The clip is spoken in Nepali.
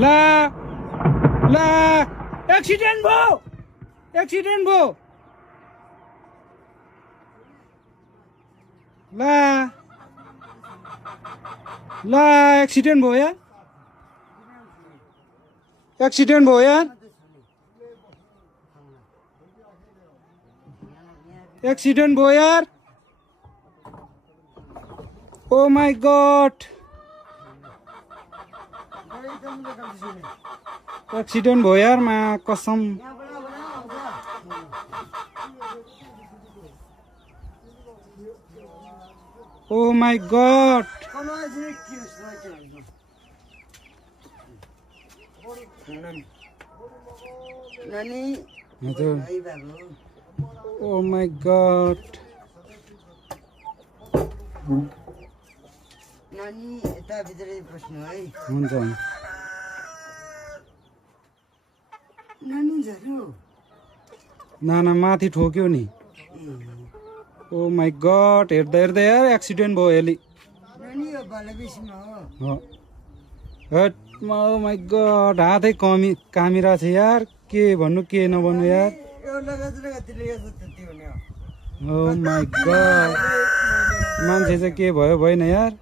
ला ला एक्सिडेन्ट भयो ला ला एक्सिडेन्ट भयो यार एक्सिडेन्ट भयो यार एक्सिडेन्ट भयो यार ओ माय गॉड एक्सिडेन्ट भयो यार मा कसम oh my god oh my god नानी यता भित्रै बस्नु है हुन्छ नानी झर्यो नाना माथि ठोक्यो नि ओ माय गॉड हेर्दा हेर्दा यार एक्सिडेन्ट भयो यसले नानी यो बालबिसमा ओ हो माय गॉड हातै कामिरा छ यार के भन्नु के नभन्नु यार यो लगातिर त्यति हुने हो ओ माय गॉड मान्छे चाहिँ के भयो भएन यार